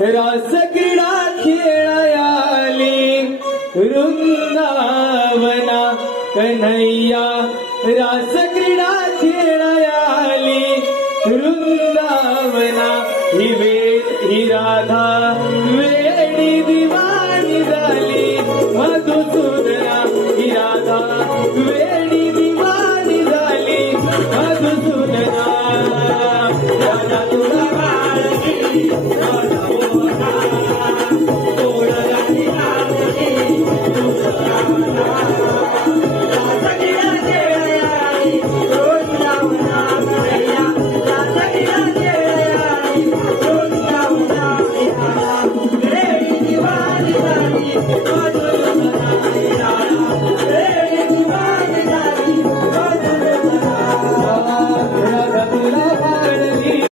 रास क्रीडा खेळायाली. वृंदावना कन्हैया रास क्रीडा खेळायाली. वृंदावना ही वेद ही राधा वेणी दिवाणी झाली. मधुसूदना ही राधा वेणी दिवाणी झाली. मधुसूदना राधा तुला